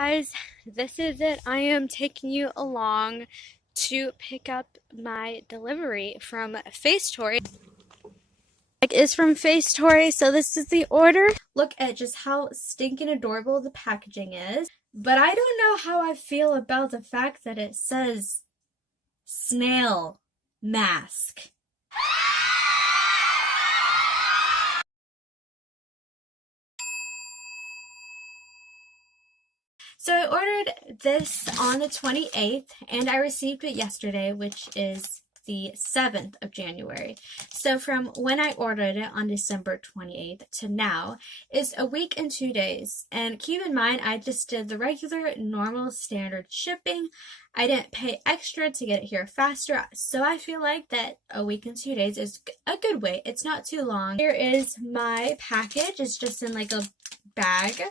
Guys, this is it. I am taking you along to pick up my delivery from Facetory. Is from Facetory, so this is the order. Look at just how stinking adorable the packaging is. But I don't know how I feel about the fact that it says Snail mask. So I ordered this on the 28th, and I received it yesterday, which is the 7th of January. So from when I ordered it on December 28th to now is a week and 2 days. And keep in mind, I just did the regular, normal, standard shipping. I didn't pay extra to get it here faster. So I feel like that a week and 2 days is a good wait. It's not too long. Here is my package. It's just in like a bag.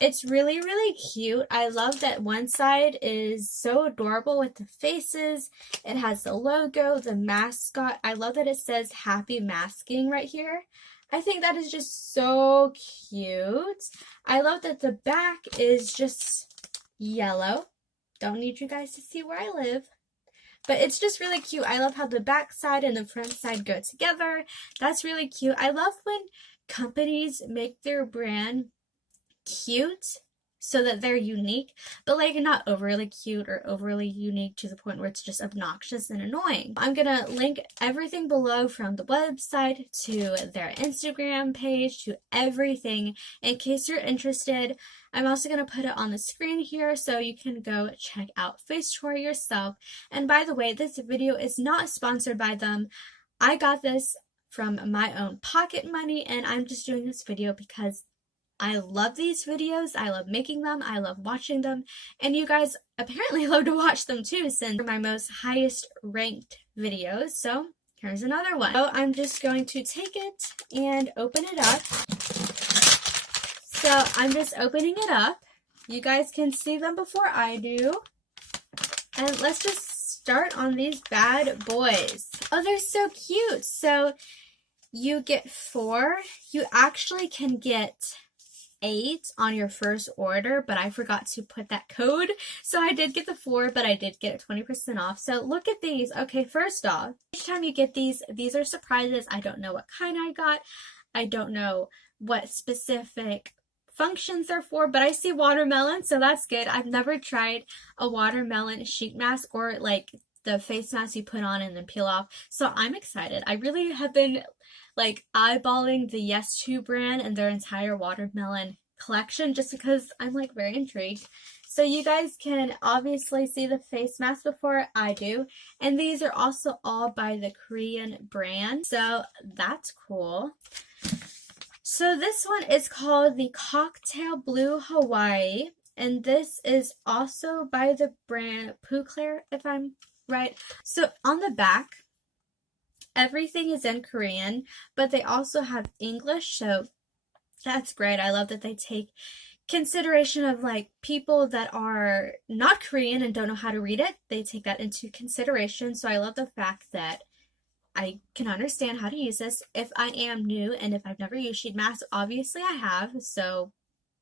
It's really, really cute. I love that one side is so adorable with the faces. It has the logo, the mascot. I love that it says happy masking right here. I think that is just so cute. I love that the back is just yellow. Don't need you guys to see where I live. But it's just really cute. I love how the back side and the front side go together. That's really cute. I love when companies make their brand cute so that they're unique, but like not overly cute or overly unique to the point where it's just obnoxious and annoying. I'm gonna link everything below, from the website to their Instagram page to everything, in case you're interested. I'm also gonna put it on the screen here so you can go check out Facetory yourself. And by the way, this video is not sponsored by them. I got this from my own pocket money, and I'm just doing this video because I love these videos. I love making them. I love watching them. And you guys apparently love to watch them too, since they're my most highest ranked videos. So here's another one. So I'm just going to take it and open it up. So I'm just opening it up. You guys can see them before I do. And let's just start on these bad boys. Oh, they're so cute. So you get 4. You actually can get 8 on your first order, but I forgot to put that code, so I did get the 4, but I did get 20% off. So look at these. Okay, first off, each time you get these are surprises. I don't know what kind I got. I don't know what specific functions they're for, but I see watermelon, so that's good. I've never tried a watermelon sheet mask, or like the face mask you put on and then peel off, so I'm excited. I really have been like eyeballing the Yes2 brand and their entire watermelon collection just because I'm like very intrigued. So you guys can obviously see the face mask before I do, and these are also all by the Korean brand, so that's cool. So this one is called the Cocktail Blue Hawaii, and this is also by the brand Puclair, if I'm right. So on the back, everything is in Korean, but they also have English, so that's great. I love that they take consideration of like people that are not Korean and don't know how to read it. They take that into consideration, so I love the fact that I can understand how to use this if I am new, and if I've never used sheet mask. Obviously I have, so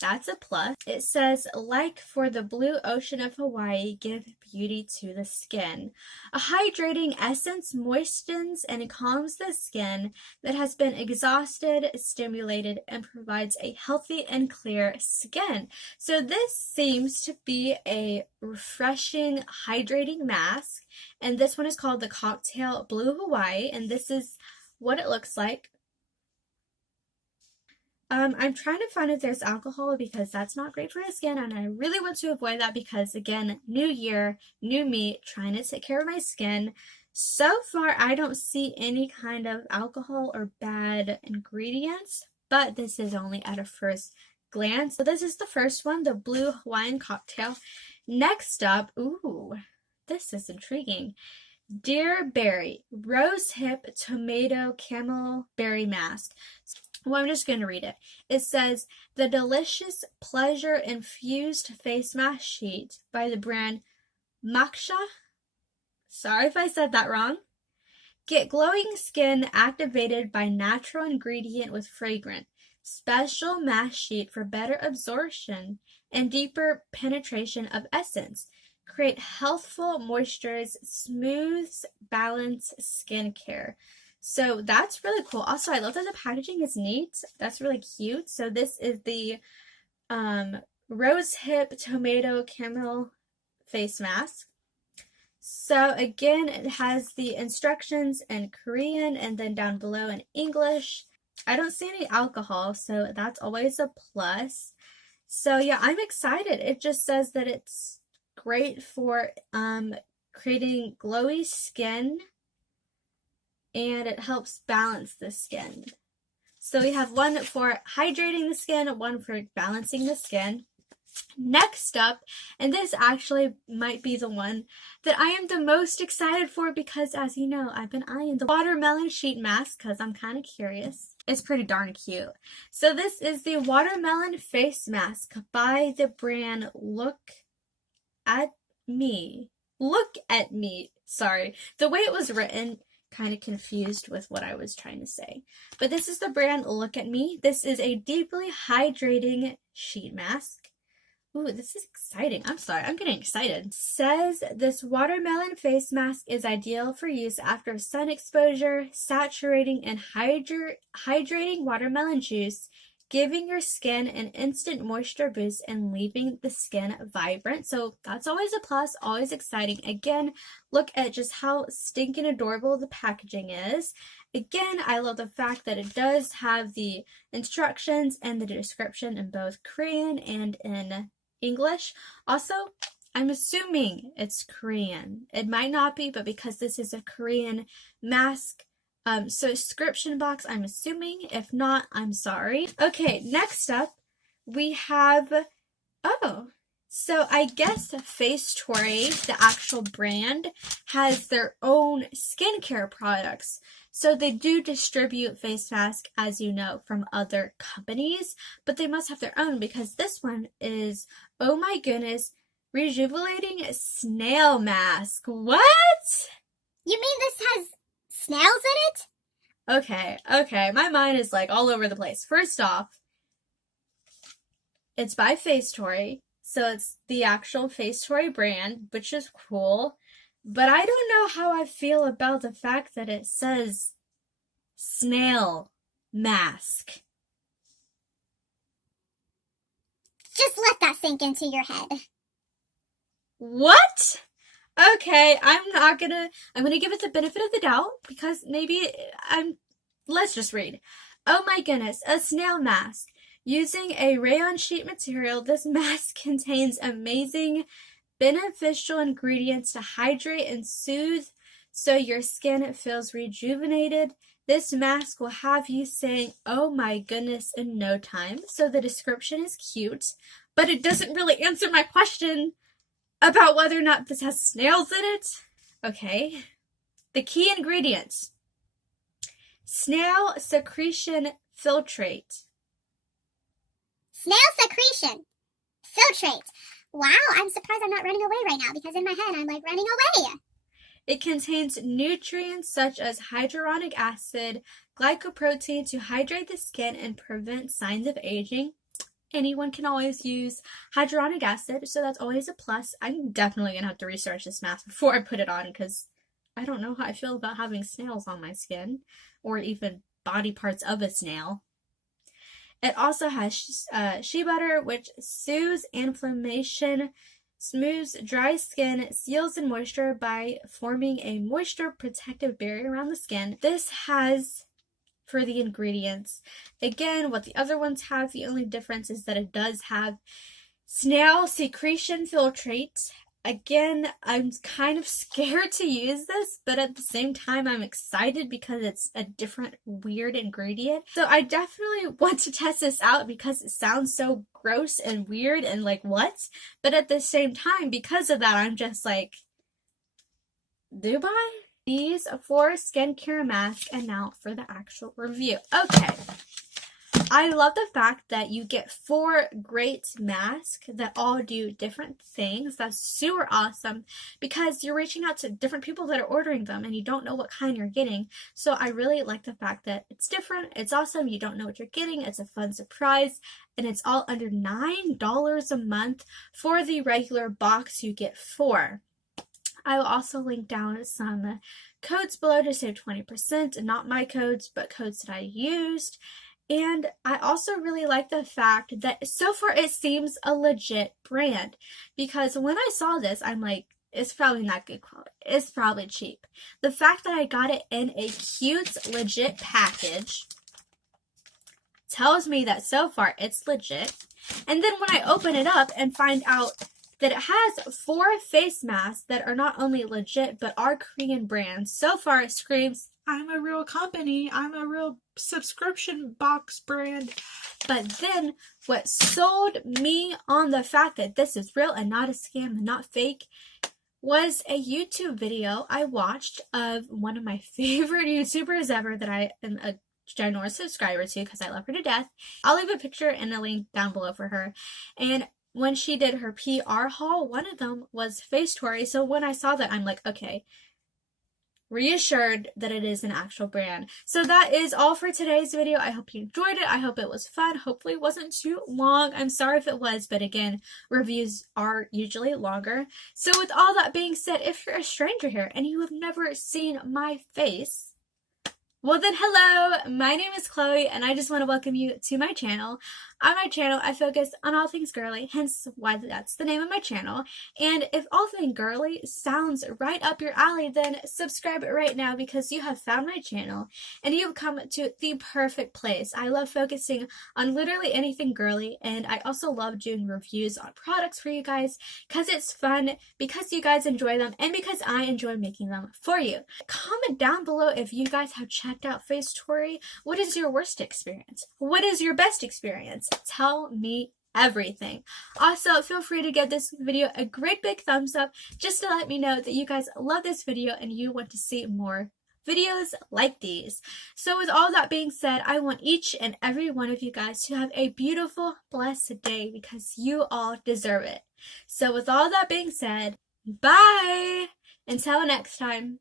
that's a plus. It says, like for the blue ocean of Hawaii, give beauty to the skin. A hydrating essence moistens and calms the skin that has been exhausted, stimulated, and provides a healthy and clear skin. So this seems to be a refreshing, hydrating mask. And this one is called the Cocktail Blue Hawaii, and this is what it looks like. I'm trying to find if there's alcohol, because that's not great for the skin, and I really want to avoid that because, again, new year, new me, trying to take care of my skin. So far, I don't see any kind of alcohol or bad ingredients, but this is only at a first glance. So this is the first one, the Blue Hawaiian Cocktail. Next up, ooh, this is intriguing. Dear Berry, Rose Hip Tomato Camel Berry Mask. Well, I'm just going to read it. It says, the delicious pleasure-infused face mask sheet by the brand Maksha. Sorry if I said that wrong. Get glowing skin activated by natural ingredient with fragrance. Special mask sheet for better absorption and deeper penetration of essence. Create healthful moistures, smooths, balance skincare. So that's really cool. Also, I love that the packaging is neat. That's really cute. So this is the Rose Hip Tomato Caramel Face Mask. So again, it has the instructions in Korean and then down below in English. I don't see any alcohol, so that's always a plus. So yeah, I'm excited. It just says that it's great for creating glowy skin, and it helps balance the skin. So we have one for hydrating the skin, one for balancing the skin. Next up, and this actually might be the one that I am the most excited for because, as you know, I've been eyeing the watermelon sheet mask because I'm kind of curious. It's pretty darn cute. So this is the watermelon face mask by the brand Look at Me. Look at Me. Sorry. The way it was written kind of confused with what I was trying to say. But this is the brand Look at Me. This is a deeply hydrating sheet mask. Ooh, this is exciting. I'm sorry, I'm getting excited. Says this watermelon face mask is ideal for use after sun exposure, saturating and hydrating watermelon juice, giving your skin an instant moisture boost and leaving the skin vibrant. So that's always a plus, always exciting. Again, look at just how stinking adorable the packaging is. Again, I love the fact that it does have the instructions and the description in both Korean and in English. Also, I'm assuming it's Korean. It might not be, but because this is a Korean mask, subscription box, I'm assuming. If not, I'm sorry. Okay, next up, we have, so I guess Facetory, the actual brand, has their own skincare products. So they do distribute face masks, as you know, from other companies, but they must have their own because this one is, oh my goodness, rejuvenating snail mask. What? You mean this has snails in it? Okay, my mind is like all over the place. First off, it's by Facetory, so it's the actual Facetory brand, which is cool. But I don't know how I feel about the fact that it says snail mask. Just let that sink into your head. What? Okay, I'm gonna give it the benefit of the doubt because maybe let's just read. Oh my goodness, a snail mask. Using a rayon sheet material, this mask contains amazing beneficial ingredients to hydrate and soothe so your skin feels rejuvenated. This mask will have you saying, oh my goodness, in no time. So the description is cute, but it doesn't really answer my question about whether or not this has snails in it. Okay. The key ingredients. Snail secretion filtrate. Snail secretion filtrate. Wow, I'm surprised I'm not running away right now because in my head I'm like running away. It contains nutrients such as hyaluronic acid, glycoprotein to hydrate the skin and prevent signs of aging. Anyone can always use hyaluronic acid, so that's always a plus. I'm definitely going to have to research this mask before I put it on because I don't know how I feel about having snails on my skin or even body parts of a snail. It also has shea butter, which soothes inflammation, smooths dry skin, seals in moisture by forming a moisture protective barrier around the skin. This has, for the ingredients, again, what the other ones have, the only difference is that it does have snail secretion filtrate. Again, I'm kind of scared to use this, but at the same time, I'm excited because it's a different weird ingredient. So I definitely want to test this out because it sounds so gross and weird and like, what? But at the same time, because of that, I'm just like, do I? These 4 skincare masks, and now for the actual review. Okay. I love the fact that you get 4 great masks that all do different things. That's super awesome because you're reaching out to different people that are ordering them and you don't know what kind you're getting. So I really like the fact that it's different. It's awesome. You don't know what you're getting. It's a fun surprise. And it's all under $9 a month. For the regular box, you get 4. I will also link down some codes below to save 20%. Not my codes, but codes that I used. And I also really like the fact that so far it seems a legit brand. Because when I saw this, I'm like, it's probably not good quality. It's probably cheap. The fact that I got it in a cute, legit package tells me that so far it's legit. And then when I open it up and find out that it has 4 face masks that are not only legit but are Korean brands, so far it screams, I'm a real company, I'm a real subscription box brand. But then what sold me on the fact that this is real and not a scam and not fake was a YouTube video I watched of one of my favorite YouTubers ever that I am a ginormous subscriber to because I love her to death. I'll leave a picture and a link down below for her. And when she did her PR haul, one of them was Facetory. So when I saw that, I'm like, okay, reassured that it is an actual brand. So that is all for today's video. I hope you enjoyed it. I hope it was fun. Hopefully it wasn't too long. I'm sorry if it was, but again, reviews are usually longer. So with all that being said, if you're a stranger here and you have never seen my face, well then hello, my name is Chloe and I just want to welcome you to my channel. On my channel, I focus on all things girly, hence why that's the name of my channel. And if all things girly sounds right up your alley, then subscribe right now because you have found my channel and you have come to the perfect place. I love focusing on literally anything girly, and I also love doing reviews on products for you guys because it's fun, because you guys enjoy them, and because I enjoy making them for you. Comment down below if you guys have checked out Facetory. What is your worst experience? What is your best experience? Tell me everything. Also, feel free to give this video a great big thumbs up just to let me know that you guys love this video and you want to see more videos like these. So with all that being said, I want each and every one of you guys to have a beautiful, blessed day because you all deserve it. So with all that being said, bye! Until next time.